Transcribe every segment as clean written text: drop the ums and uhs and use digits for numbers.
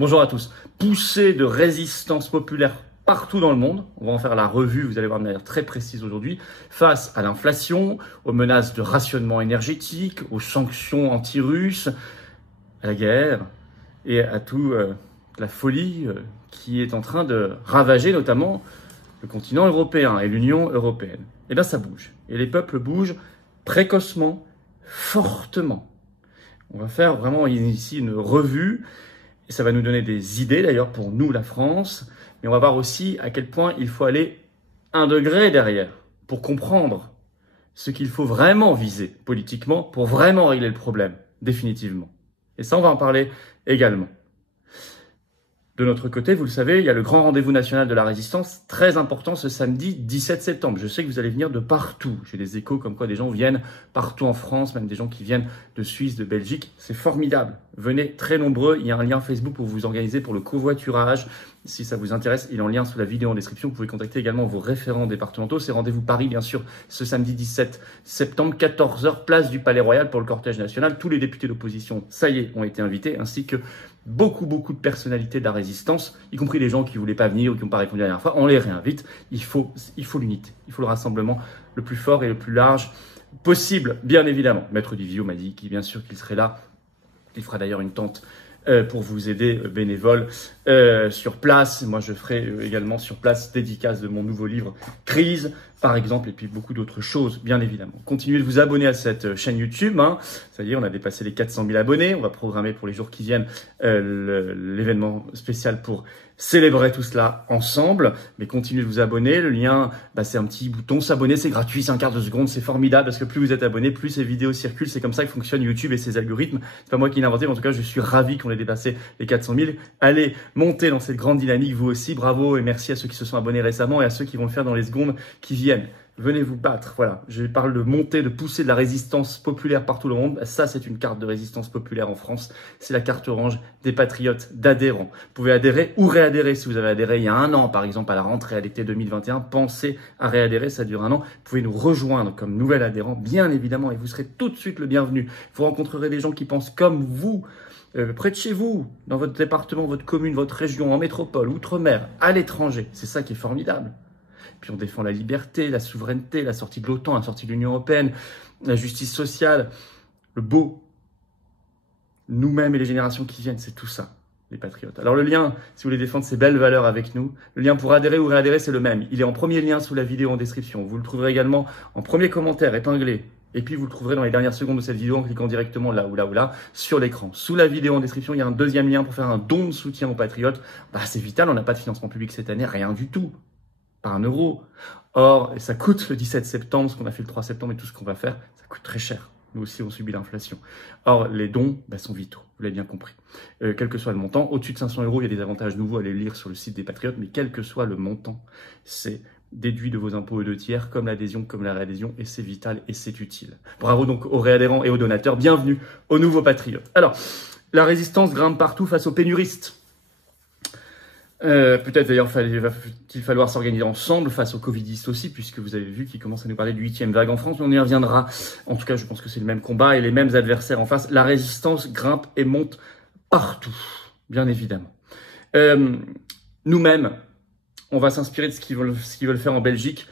Bonjour à tous. Poussée de résistance populaire partout dans le monde, on va en faire la revue, vous allez voir de manière très précise aujourd'hui, face à l'inflation, aux menaces de rationnement énergétique, aux sanctions anti-russes, à la guerre et à toute la folie qui est en train de ravager notamment le continent européen et l'Union européenne. Et bien ça bouge. Et les peuples bougent précocement, fortement. On va faire vraiment ici une revue. Et ça va nous donner des idées d'ailleurs pour nous, la France. Mais on va voir aussi à quel point il faut aller un degré derrière pour comprendre ce qu'il faut vraiment viser politiquement pour vraiment régler le problème, définitivement. Et ça, on va en parler également. De notre côté, vous le savez, il y a le grand rendez-vous national de la résistance, très important ce samedi 17 septembre. Je sais que vous allez venir de partout. J'ai des échos comme quoi des gens viennent partout en France, même des gens qui viennent de Suisse, de Belgique. C'est formidable. Venez très nombreux. Il y a un lien Facebook pour vous organiser pour le covoiturage. Si ça vous intéresse, il est en lien sous la vidéo en description. Vous pouvez contacter également vos référents départementaux. C'est rendez-vous Paris, bien sûr, ce samedi 17 septembre, 14h, place du Palais Royal pour le cortège national. Tous les députés d'opposition, ça y est, ont été invités, ainsi que beaucoup de personnalités de la résistance, y compris les gens qui ne voulaient pas venir ou qui n'ont pas répondu la dernière fois. On les réinvite. Il faut l'unité. Il faut le rassemblement le plus fort et le plus large possible, bien évidemment. Maître Divio m'a dit bien sûr qu'il serait là. Il fera d'ailleurs une tente pour vous aider, bénévole, sur place. Moi, je ferai également sur place dédicace de mon nouveau livre « Crise », par exemple, et puis beaucoup d'autres choses, bien évidemment. Continuez de vous abonner à cette chaîne YouTube. Ça y est, on a dépassé les 400 000 abonnés. On va programmer pour les jours qui viennent l'événement spécial pour célébrer tout cela ensemble. Mais continuez de vous abonner. Le lien, c'est un petit bouton s'abonner. C'est gratuit, c'est un quart de seconde. C'est formidable parce que plus vous êtes abonné, plus ces vidéos circulent. C'est comme ça que fonctionne YouTube et ses algorithmes. C'est pas moi qui l'ai inventé, mais en tout cas, je suis ravi qu'on ait dépassé les 400 000. Allez, montez dans cette grande dynamique, vous aussi. Bravo et merci à ceux qui se sont abonnés récemment et à ceux qui vont le faire dans les secondes qui viennent. Venez vous battre, voilà. Je parle de montée, de pousser de la résistance populaire partout le monde. Ça, c'est une carte de résistance populaire en France. C'est la carte orange des patriotes, d'adhérents. Vous pouvez adhérer ou réadhérer. Si vous avez adhéré il y a un an, par exemple, à la rentrée à l'été 2021, pensez à réadhérer, ça dure un an. Vous pouvez nous rejoindre comme nouvel adhérent, bien évidemment, et vous serez tout de suite le bienvenu. Vous rencontrerez des gens qui pensent comme vous, près de chez vous, dans votre département, votre commune, votre région, en métropole, outre-mer, à l'étranger. C'est ça qui est formidable. Puis on défend la liberté, la souveraineté, la sortie de l'OTAN, la sortie de l'Union européenne, la justice sociale, le beau. Nous-mêmes et les générations qui viennent, c'est tout ça, les patriotes. Alors le lien, si vous voulez défendre ces belles valeurs avec nous, le lien pour adhérer ou réadhérer, c'est le même. Il est en premier lien sous la vidéo en description. Vous le trouverez également en premier commentaire épinglé. Et puis vous le trouverez dans les dernières secondes de cette vidéo en cliquant directement là ou là sur l'écran. Sous la vidéo en description, il y a un deuxième lien pour faire un don de soutien aux patriotes. C'est vital, on n'a pas de financement public cette année, rien du tout. Pas un euro. Or, ça coûte le 17 septembre, ce qu'on a fait le 3 septembre et tout ce qu'on va faire, ça coûte très cher. Nous aussi, on subit l'inflation. Or, les dons sont vitaux, vous l'avez bien compris. Quel que soit le montant, au-dessus de 500 euros, il y a des avantages nouveaux à les lire sur le site des Patriotes, mais quel que soit le montant, c'est déduit de vos impôts aux 2 tiers, comme l'adhésion, comme la réadhésion, et c'est vital et c'est utile. Bravo donc aux réadhérents et aux donateurs, bienvenue aux nouveaux Patriotes. Alors, la résistance grimpe partout face aux pénuristes. Peut-être d'ailleurs va-t-il falloir s'organiser ensemble face aux covidistes aussi, puisque vous avez vu qu'ils commencent à nous parler de 8e vague en France, mais on y reviendra. En tout cas, je pense que c'est le même combat et les mêmes adversaires en face. La résistance grimpe et monte partout, bien évidemment. Nous-mêmes, on va s'inspirer de ce qu'ils veulent faire en Belgique.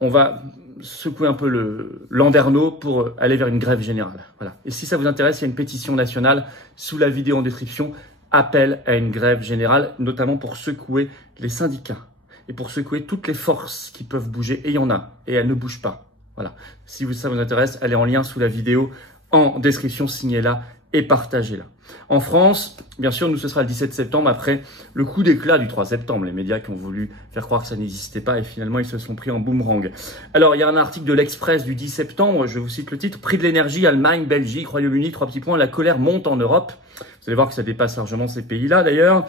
On va secouer un peu l'anderneau pour aller vers une grève générale. Voilà. Et si ça vous intéresse, il y a une pétition nationale sous la vidéo en description. Appel à une grève générale, notamment pour secouer les syndicats et pour secouer toutes les forces qui peuvent bouger. Et il y en a, et elles ne bougent pas. Voilà. Si ça vous intéresse, allez en lien sous la vidéo en description, signez-la et partagez-la. En France, bien sûr, nous, ce sera le 17 septembre, après le coup d'éclat du 3 septembre. Les médias qui ont voulu faire croire que ça n'existait pas et finalement, ils se sont pris en boomerang. Alors, il y a un article de l'Express du 10 septembre, je vous cite le titre, « Prix de l'énergie, Allemagne, Belgique, Royaume-Uni, 3 petits points, la colère monte en Europe ». Vous allez voir que ça dépasse largement ces pays-là, d'ailleurs.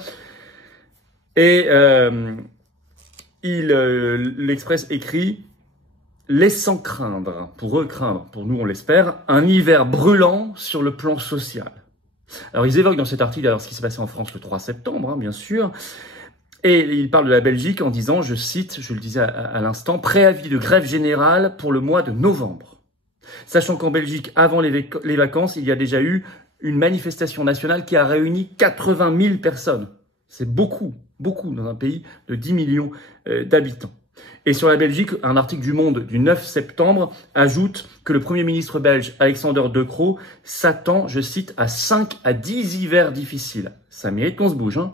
Et l'Express écrit « Laissant craindre, pour nous on l'espère, un hiver brûlant sur le plan social ». Alors ils évoquent dans cet article ce qui s'est passé en France le 3 septembre, bien sûr, et ils parlent de la Belgique en disant, je cite, je le disais à l'instant, « Préavis de grève générale pour le mois de novembre ». Sachant qu'en Belgique, avant les vacances, il y a déjà eu une manifestation nationale qui a réuni 80 000 personnes. C'est beaucoup, beaucoup dans un pays de 10 millions d'habitants. Et sur la Belgique, un article du Monde du 9 septembre ajoute que le Premier ministre belge Alexander De Croo s'attend, je cite, à 5 à 10 hivers difficiles. Ça mérite qu'on se bouge, hein.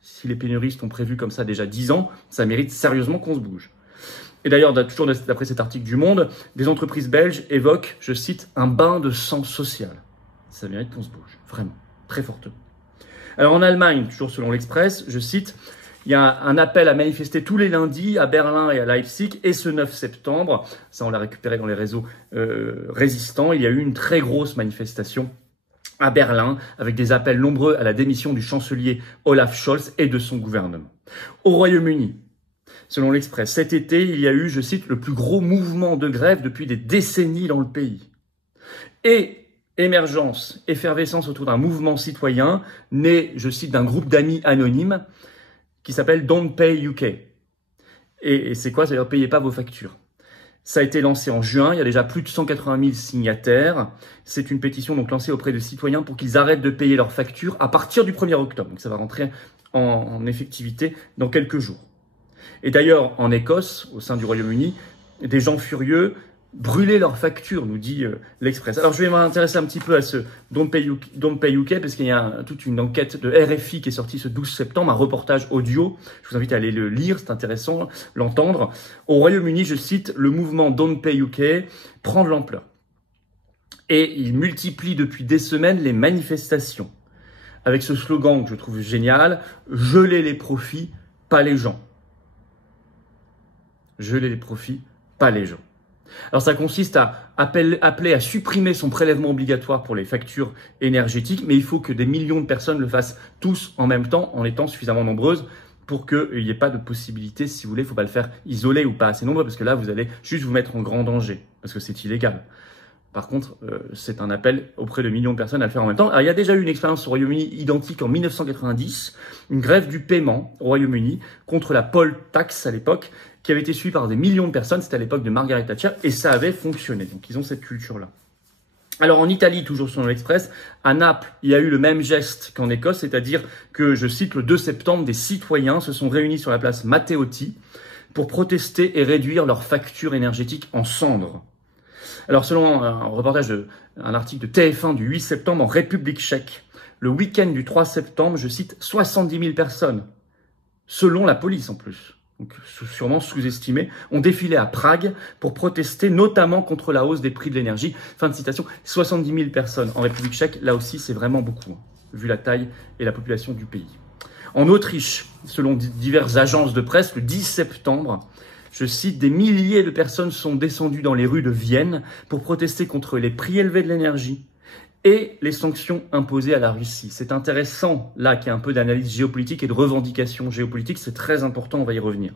Si les pénuristes ont prévu comme ça déjà 10 ans, ça mérite sérieusement qu'on se bouge. Et d'ailleurs, toujours d'après cet article du Monde, des entreprises belges évoquent, je cite, un bain de sang social. Ça mérite qu'on se bouge, vraiment, très fortement. Alors en Allemagne, toujours selon l'Express, je cite, il y a un appel à manifester tous les lundis à Berlin et à Leipzig, et ce 9 septembre, ça on l'a récupéré dans les réseaux résistants, il y a eu une très grosse manifestation à Berlin, avec des appels nombreux à la démission du chancelier Olaf Scholz et de son gouvernement. Au Royaume-Uni, selon l'Express, cet été, il y a eu, je cite, le plus gros mouvement de grève depuis des décennies dans le pays. Et émergence, effervescence autour d'un mouvement citoyen, né, je cite, d'un groupe d'amis anonymes, qui s'appelle Don't Pay UK. Et c'est quoi? C'est-à-dire payez pas vos factures. Ça a été lancé en juin, il y a déjà plus de 180 000 signataires. C'est une pétition donc lancée auprès de citoyens pour qu'ils arrêtent de payer leurs factures à partir du 1er octobre. Donc ça va rentrer en effectivité dans quelques jours. Et d'ailleurs, en Écosse, au sein du Royaume-Uni, des gens furieux brûler leurs factures, nous dit l'Express. Alors je vais m'intéresser un petit peu à ce Don't Pay UK parce qu'il y a toute une enquête de RFI qui est sortie ce 12 septembre, un reportage audio. Je vous invite à aller le lire, c'est intéressant, l'entendre. Au Royaume-Uni, je cite, le mouvement Don't Pay UK prend de l'ampleur. Et il multiplie depuis des semaines les manifestations. Avec ce slogan que je trouve génial, geler les profits, pas les gens. Geler les profits, pas les gens. Alors ça consiste à appeler à supprimer son prélèvement obligatoire pour les factures énergétiques, mais il faut que des millions de personnes le fassent tous en même temps, en étant suffisamment nombreuses pour qu'il n'y ait pas de possibilité, si vous voulez, il ne faut pas le faire isolé ou pas assez nombreux, parce que là, vous allez juste vous mettre en grand danger, parce que c'est illégal. Par contre, c'est un appel auprès de millions de personnes à le faire en même temps. Alors, il y a déjà eu une expérience au Royaume-Uni identique en 1990, une grève du paiement au Royaume-Uni contre la poll tax à l'époque, qui avait été suivie par des millions de personnes, c'était à l'époque de Margaret Thatcher, et ça avait fonctionné. Donc ils ont cette culture-là. Alors en Italie, toujours selon l'Express, à Naples, il y a eu le même geste qu'en Écosse, c'est-à-dire que, je cite, le 2 septembre, des citoyens se sont réunis sur la place Matteotti pour protester et réduire leurs factures énergétiques en cendres. Alors selon un reportage, un article de TF1 du 8 septembre en République tchèque, le week-end du 3 septembre, je cite, 70 000 personnes, selon la police en plus, donc sûrement sous-estimé, ont défilé à Prague pour protester notamment contre la hausse des prix de l'énergie. Fin de citation. 70 000 personnes en République tchèque, là aussi c'est vraiment beaucoup, hein, vu la taille et la population du pays. En Autriche, selon diverses agences de presse, le 10 septembre, je cite, des milliers de personnes sont descendues dans les rues de Vienne pour protester contre les prix élevés de l'énergie et les sanctions imposées à la Russie. C'est intéressant, là, qu'il y a un peu d'analyse géopolitique et de revendication géopolitique. C'est très important, on va y revenir.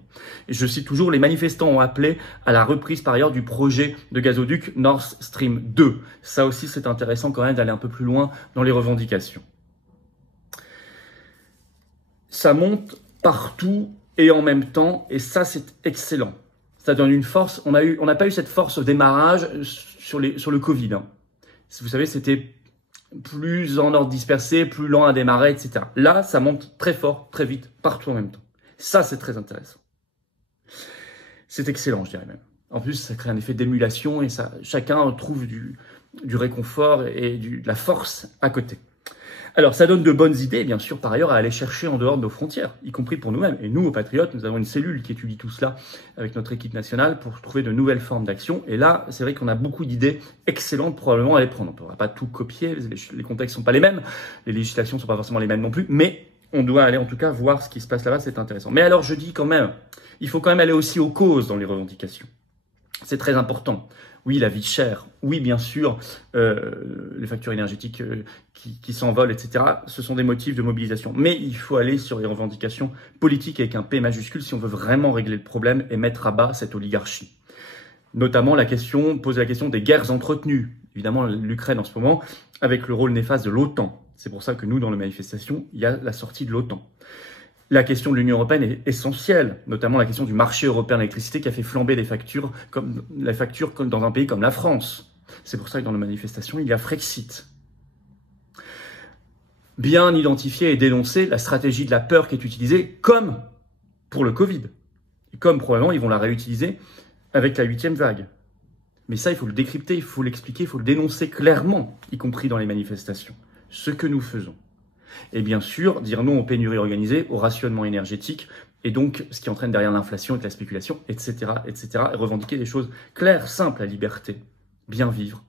Et je cite toujours, les manifestants ont appelé à la reprise, par ailleurs, du projet de gazoduc Nord Stream 2. Ça aussi, c'est intéressant quand même d'aller un peu plus loin dans les revendications. Ça monte partout et en même temps, et ça, c'est excellent. Ça donne une force. On n'a pas eu cette force au démarrage sur le Covid, hein. Vous savez, c'était plus en ordre dispersé, plus lent à démarrer, etc. Là, ça monte très fort, très vite, partout en même temps. Ça, c'est très intéressant. C'est excellent, je dirais même. En plus, ça crée un effet d'émulation et ça, chacun trouve du réconfort et de la force à côté. Alors, ça donne de bonnes idées, bien sûr, par ailleurs, à aller chercher en dehors de nos frontières, y compris pour nous-mêmes. Et nous, aux Patriotes, nous avons une cellule qui étudie tout cela avec notre équipe nationale pour trouver de nouvelles formes d'action. Et là, c'est vrai qu'on a beaucoup d'idées excellentes probablement à les prendre. On ne pourra pas tout copier, les contextes ne sont pas les mêmes, les législations ne sont pas forcément les mêmes non plus, mais on doit aller en tout cas voir ce qui se passe là-bas, c'est intéressant. Mais alors, je dis quand même, il faut quand même aller aussi aux causes dans les revendications. C'est très important. Oui, la vie chère. Oui, bien sûr, les factures énergétiques qui s'envolent, etc. Ce sont des motifs de mobilisation. Mais il faut aller sur les revendications politiques avec un P majuscule si on veut vraiment régler le problème et mettre à bas cette oligarchie. Notamment poser la question des guerres entretenues. Évidemment, l'Ukraine en ce moment, avec le rôle néfaste de l'OTAN. C'est pour ça que nous, dans les manifestations, il y a la sortie de l'OTAN. La question de l'Union européenne est essentielle, notamment la question du marché européen de l'électricité qui a fait flamber les factures comme dans un pays comme la France. C'est pour ça que dans les manifestations, il y a Frexit. bien identifier et dénoncer la stratégie de la peur qui est utilisée, comme pour le Covid. Et comme probablement ils vont la réutiliser avec la 8e vague. Mais ça, il faut le décrypter, il faut l'expliquer, il faut le dénoncer clairement, y compris dans les manifestations. Ce que nous faisons. Et bien sûr, dire non aux pénuries organisées, au rationnement énergétique, et donc ce qui entraîne derrière l'inflation et la spéculation, etc., etc., et revendiquer des choses claires, simples, la liberté, bien vivre,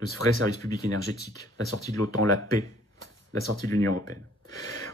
le vrai service public énergétique, la sortie de l'OTAN, la paix, la sortie de l'Union européenne.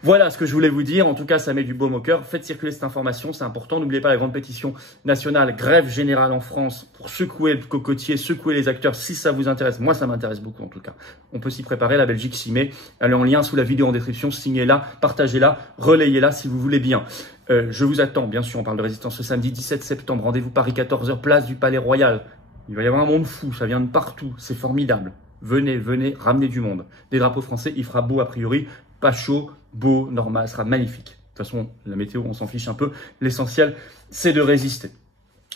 Voilà ce que je voulais vous dire. En tout cas, ça met du baume au cœur. Faites circuler cette information, c'est important. N'oubliez pas la grande pétition nationale, grève générale en France, pour secouer le cocotier, secouer les acteurs, si ça vous intéresse. Moi, ça m'intéresse beaucoup en tout cas. On peut s'y préparer, la Belgique s'y met. Elle est en lien sous la vidéo en description. Signez-la, partagez-la, relayez-la si vous voulez bien. Je vous attends, bien sûr, on parle de résistance ce samedi 17 septembre. Rendez-vous Paris 14h, place du Palais Royal. Il va y avoir un monde fou, ça vient de partout, c'est formidable. Venez, venez, ramenez du monde. Des drapeaux français, il fera beau a priori, pas chaud, beau, normal, ce sera magnifique. De toute façon, la météo, on s'en fiche un peu. L'essentiel, c'est de résister.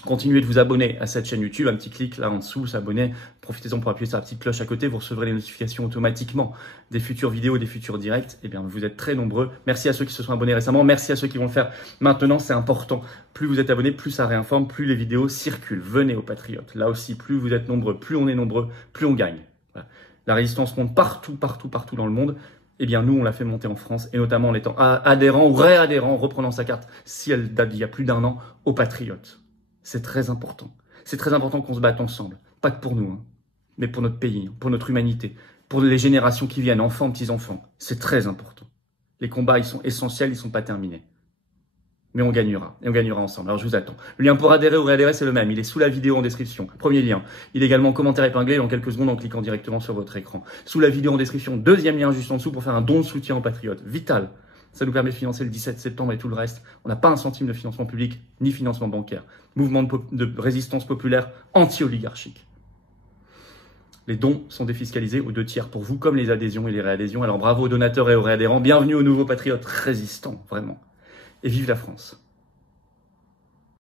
Continuez de vous abonner à cette chaîne YouTube, un petit clic là en dessous, s'abonner. Profitez-en pour appuyer sur la petite cloche à côté, vous recevrez les notifications automatiquement des futures vidéos, des futurs directs. Eh bien, vous êtes très nombreux. Merci à ceux qui se sont abonnés récemment, merci à ceux qui vont le faire maintenant, c'est important. Plus vous êtes abonnés, plus ça réinforme, plus les vidéos circulent. Venez aux Patriotes. Là aussi, plus vous êtes nombreux, plus on est nombreux, plus on gagne. Voilà. La résistance monte partout, partout, partout dans le monde. Eh bien, nous, on l'a fait monter en France, et notamment en étant adhérent ou réadhérent, en reprenant sa carte, si elle date d'il y a plus d'1 an, aux Patriotes. C'est très important. C'est très important qu'on se batte ensemble. Pas que pour nous, hein, mais pour notre pays, pour notre humanité, pour les générations qui viennent, enfants, petits-enfants. C'est très important. Les combats, ils sont essentiels, ils ne sont pas terminés. Mais on gagnera, et on gagnera ensemble. Alors je vous attends. Le lien pour adhérer ou réadhérer, c'est le même. Il est sous la vidéo en description. Premier lien. Il est également en commentaire épinglé dans quelques secondes en cliquant directement sur votre écran. Sous la vidéo en description, deuxième lien juste en dessous pour faire un don de soutien aux Patriotes. Vital. Ça nous permet de financer le 17 septembre et tout le reste. On n'a pas un centime de financement public, ni financement bancaire. Mouvement de résistance populaire anti-oligarchique. Les dons sont défiscalisés aux 2/3 pour vous, comme les adhésions et les réadhésions. Alors bravo aux donateurs et aux réadhérents. Bienvenue aux nouveaux Patriotes résistants, vraiment. Et vive la France!